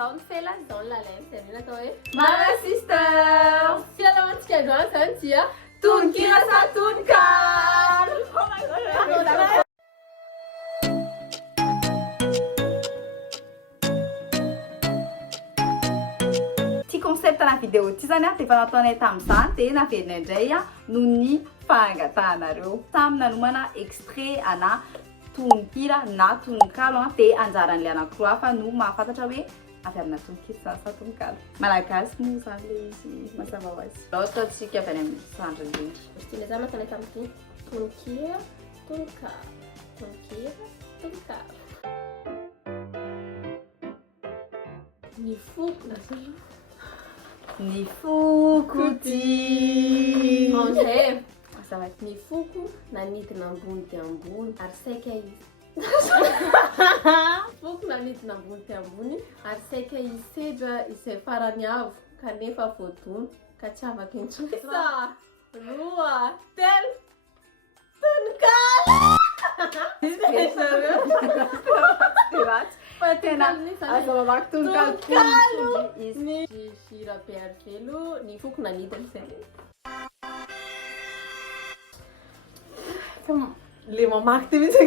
sound fela zao ny lalay miservina atao hoe Mara Sisters! filalamantsika androany zany dia Tononkira sa tononkalo! Oh my god! Ty conceptna vidéo ty zany a defa nataonay tamin'izany dia naverina indray a noho ny fahangatanareo. Samy nanomana extrait ana tononkira na tononkalo dia anjaran'ilay anankiroa hafa no mahafantatra hoe avy amina tononkira sa tononkalo. Malagasy moa zany le izy mazava ho azy. Ohatra tsika avy any amin'ny sandry indrindra. Ostile zany matanay tamin'ity tononkira tononkalo tononkira tononkalo ny foko Ny foko ty. Angers Mazava ty. ny foko nanidina ambony dia ambony ary saika izy foko nanidina ambony dia ambony ary saika isedra izay farany avo kanefa voadona ka tsy afaka intsony. Isa, roa, telo, tononkalo! Fa tena azo mamaky tononkalo izy. Ny gira be ary velo ny foko nanidina izay. Le mamaky ty mihitsy.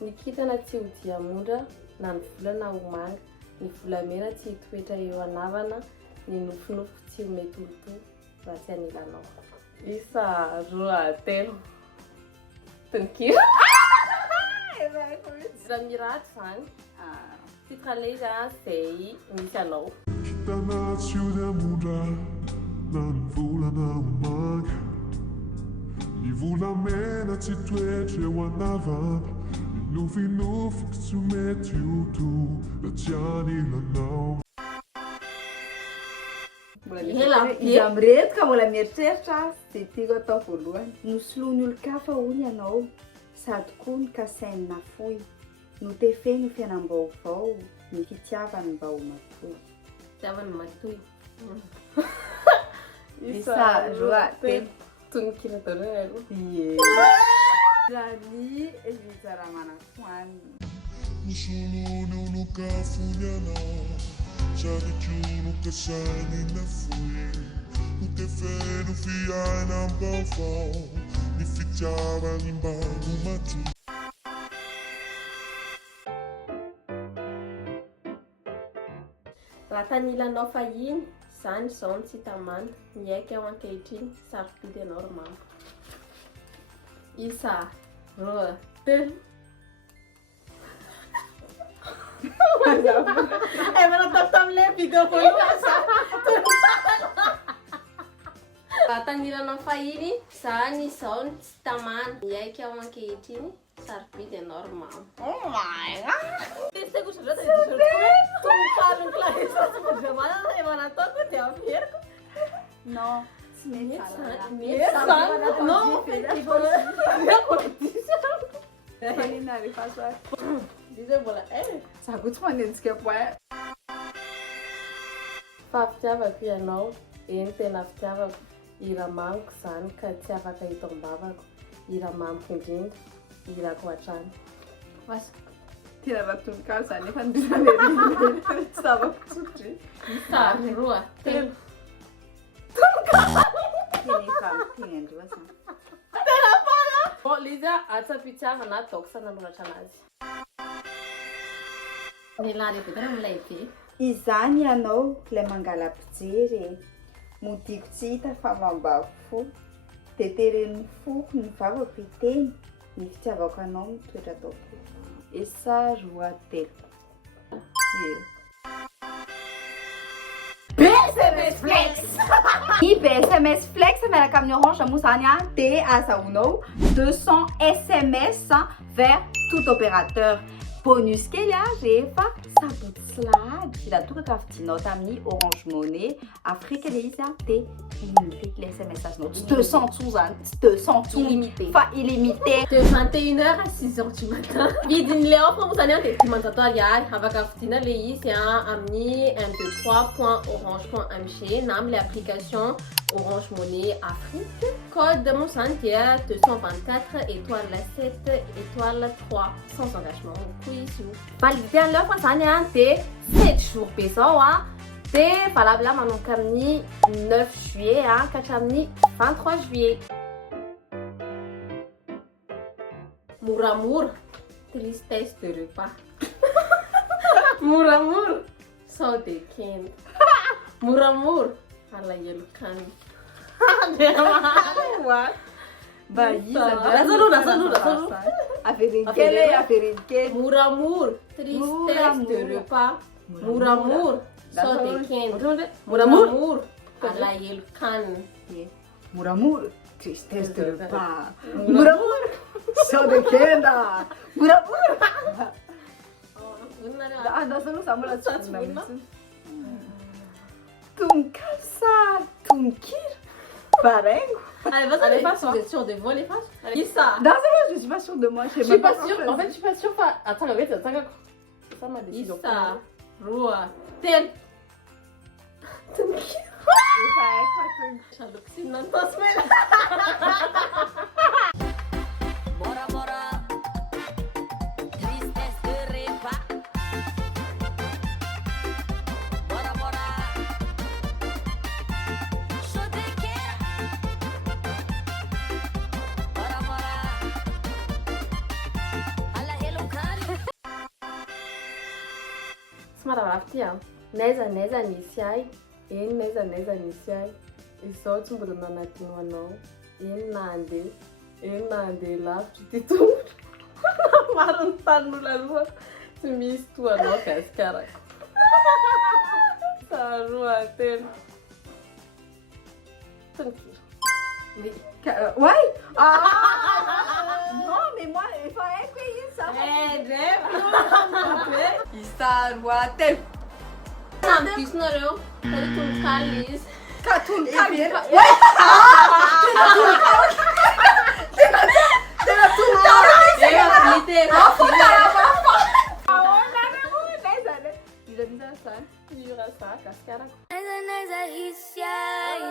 Ny kintana tsy ho diamondra na ny volana ho manga, ny volamena tsy hitoetra eo anavana, ny nofinofo tsy ho mety olotolo raha tsy anilanao. Isa, roa, telo, tononkira. Raha miraty zany titre izy izay misy anao. Kintana tsy ho diamondra na ny volana ho manga, ny volamena tsy toetra eo anavana, ny nofinofiko tsy mety ho na tsy anilanao. Izy amireto ka mbola mieritreritra dia tiako atao voalohany. Nosoloany olo-kafa hono ianao sady koa ny kasainina fohy, notefeny fiainam-baovao, ny fitiavany mba ho matoy. Fitiavany matoy. Isa, roa, telo, tononkira daholo. ie. Rany Elizaramanakhoany. Nosolony olo-kafony anao sady kono kasainina fohy, notefeny fiainam-baovao, ny fitiavany mba ho matoy. Raha tanilanao fahiny, zany izao ny tsy tamana, miaiky ao ankehitriny, sarobidy ianao ry mama. Isa, roa, telo. Manatao tamin'ilay vidéo voalohany za. Raha tanilanao fahiny, zany izao ny tsy tamana, miaiky ao ankehitriny, sarobidy ianao ry mama. Oh my god! Testeko ohatry izao dia tononkalo ny Clarissa sy Mandriamana na manataoko dia averiko. Non, tsy mety Fanina rehefa soary. Diza mbola Za koa tsy manenjika poin. fahafitiavako ianao, eny tena fitiavako, iramamiko zany ka tsy afaka hita am-bavako, iramamiko indrindra, irako hatrany. Tena raha tononkalo zany nefa ndirany tsy zavako tsotry. Isa, roa, telo. Tena efa miteny androa zany. Bon, Liza, atsapitiavana ataoko sa nanoratra anazy. Lehilahy rehefa tena milay be. Izany ianao ilay mangala mpijery, modiko tsy hita fa mambavy fo, dia teren'ny foko ny vavako hiteny, ny fitiavako anao mitoetra ataoko. Isa, roa, telo. BSMS Flex! Ny BSMS Flex miaraka amin'ny Orange moa zany dia azahoanao 200 SMS vers tout opérateur. Bonus kely rehefa sabotsy slahady raha toa ka vidinao tamin'ny Orange Money Afrique ilay izy dia illimité les SMS azonao. Tsy 200 sous zany, tsy 200 sous Illimité. fa illimité. De 21h à 6h du matin. Vidin'ilay offre moa zany dia 10 ariary. Afaka vidina le izy amin'ny 123.orange.mg na amin'ilay application Orange Money Afrique. code mon zany dia 224 étoile 7 étoile 3 sans engagement koa izy io. Validité an'ilay offre zany a dia 7 jours be zao a dia valable manomboka amin'ny 9 juillet a ka hatramin'ny 23 juillet. Moramora, tristesse de repas. Moramora, sao de kenda. Moramora, alahelo kany. Mba iza averenikely Moramora, tristesse de repas. Moramora, sao de kenda. Moramora, alahelo kany. Moramora, tristesse de repas. Moramora, sao de kenda. Moramora. Nasa no sa mbola tsy vonona mihitsy. Tononkasa, tononkira, baraingo. Allez, vas-y, allez, vous êtes sûr de vous, les femmes? Issa. Non, je suis pas sûre de moi. Je suis pas sûre. En fait, je suis pas sûre. Attends, attends. Ça m'a décidé. Issa. Roa. Tel. Xaloxine não posso ver. Bora, bora. Tristesse de repas. Bora, bora. Show de queira. Bora, bora. Alla hello kari. Somara rafitia. Naiza nisy ahy. Eny naiza nisy ahy. Izao tsy mbola nanadino anao. Eny na andeha lavitra ty tongotra. Maro ny tanin'olona aloha tsy misy toa anao gasikarako. Saroa telo. Tononkira. Oui. Ouais. Non, mais moi, il fallait que ça. Isa roa telo. Sampisnareo. Tari tononkala izy. Tononkala. Naiza hisiai.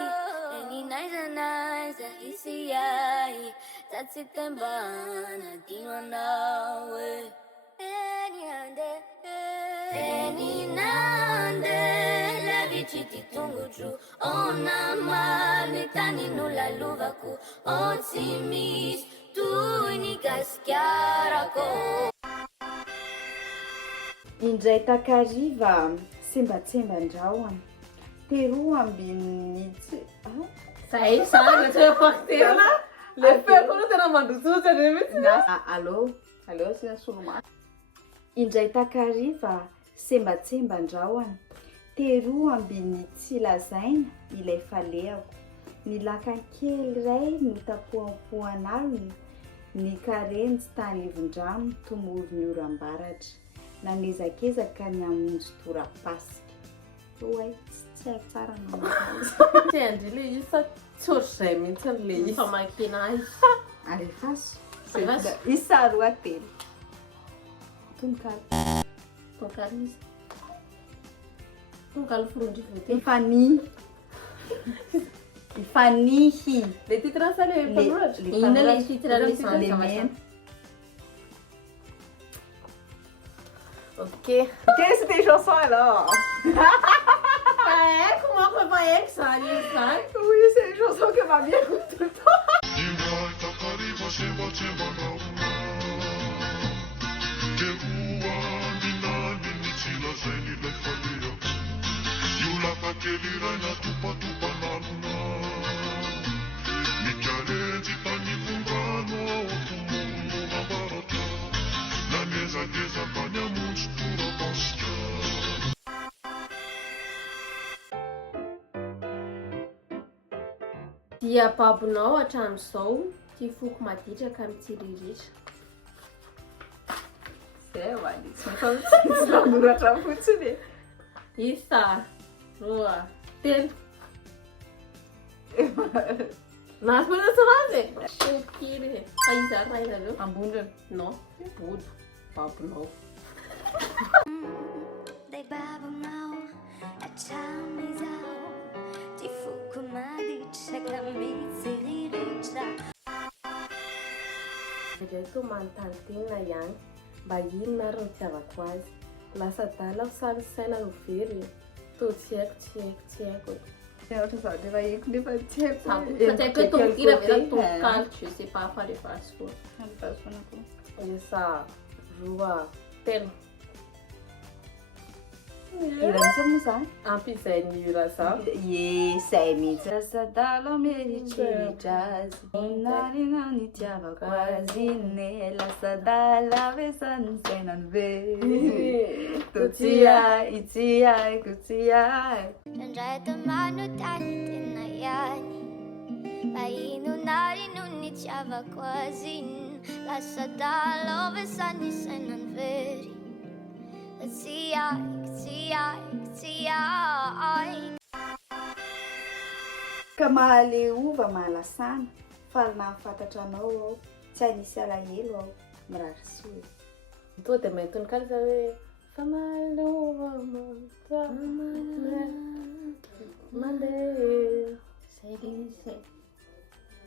Eni naiza hisiai. Tatsitembana dinwa nawe. Eni nande la viciti tunguju. Ona mami tani nula luvaku. Otsimis tu ni gaskiarako. Indray takariva sembatsemban-drahona teroa ambin'ny Zay sana tsy fakterana. Le feko no tena mandrotsotsa re mihitsy. Allo sina solomaso. Indray takariva sembatsemban-drahona teroa ambin'ny tsy lazaina ilay falehako. Ny lakan-kely ray no tapoampoan'alina, ny karenjy tany ivon-drano tomory ny oram-baratra. Nanezakezaka ny amonjy tora-pasika. Oay, tsy haiko tsara nanao. Ty andry le izy fa tsy ohatr'izay mihitsy le izy. Famakina azy. Alefaso. Alefaso. Isa roa telo. Tononkala. Tononkala izy. Tononkala forondry vote. Ifanihy. Le titre ça le panorage. Ina le titre le mena. Ok. Qu'est-ce que tes chansons alors? Comment on va faire ça? Oui, c'est une chanson que ma mère écoute tout le temps. Dia babonao hatramin'izao ty foko maditraka mitsiririritra. Zay ho any, tsy manoratra fotsiny. Isa, roa, telo. Nahaspana tsirazy e. Tononkira e. Fa izy ary raha zareo. Ambondrona. Non, bodo. Babonao. Dai babonao hatramin'izao. Ty foko maditraka mitsiririritra. Reto manontany tena ihany mba inona ary no tiavako azy. Lasa dala aho samy saina no very. To tsy haiko. Tena ohatra zavatra efa haiko nefa tsy haiko. Satria que tombokira vera tombokalitro, je sais pas falefaso foa. Falefaso foana koa. Esa roa telo. Ira mihitsy moa zany. Amp'izay ny hira zao. Zay mihitsy. Lasa-dala meritreritrazy narina ny tiavako azy ne lasa-dala vesany sainany very. To tsy haiko tsy haiko. Indray tomano tany tena ihany Bahino nari no ny tiavako azy Lasa-dala vesany sainany very. Tsy haiko Ka mahaleova mahalasana faly nahafantatra anao aho tsy hanisy alahelo aho mirary soa. To dia mainty ny kalisa hoe fa malova mandeha.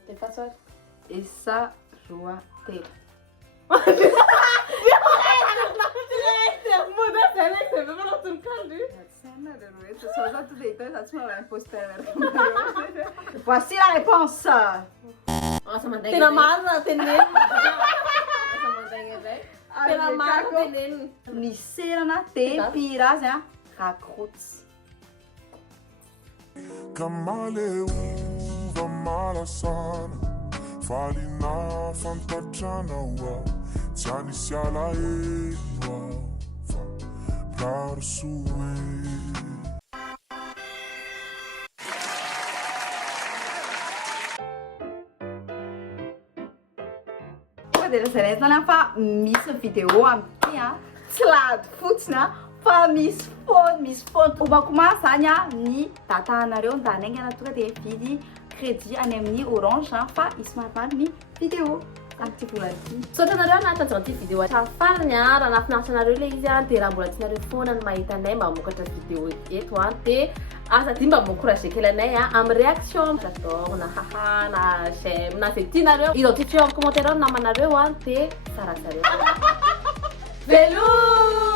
Dia fa soary. Esa roa telo. Voici la réponse. Tena marina tenenina. Asa mandaigna izay. Tena marina tenenina. Miserana tempira azy a rakrotsy. Kamaleuva malasana Falina fantatrana aho Tsy hanisy alahelo aho Fa rary soe Dia lazaina fa misy vidéo amin'ity a tsy lahady fotsiny a fa misy phone omakoma zany a ny datahanareo ndanaingana tonga dia vidy crédit any amin'ny Orange fa isy maromaro ny vidéo amin'ity volana ity. Saotra nareo natanjy vidéo farany a raha nafinaritra anareo ilay izy a dia raha mbola tianareo foana ny mahita anay mba mamokatra vidéo eto a dia asa dia mba m'encourager kely anay a amin'ny réaction j'adore na haha na j'aime na zay tianareo identifier amin'ny commentaire namanareo a dia tsara zareo. Velours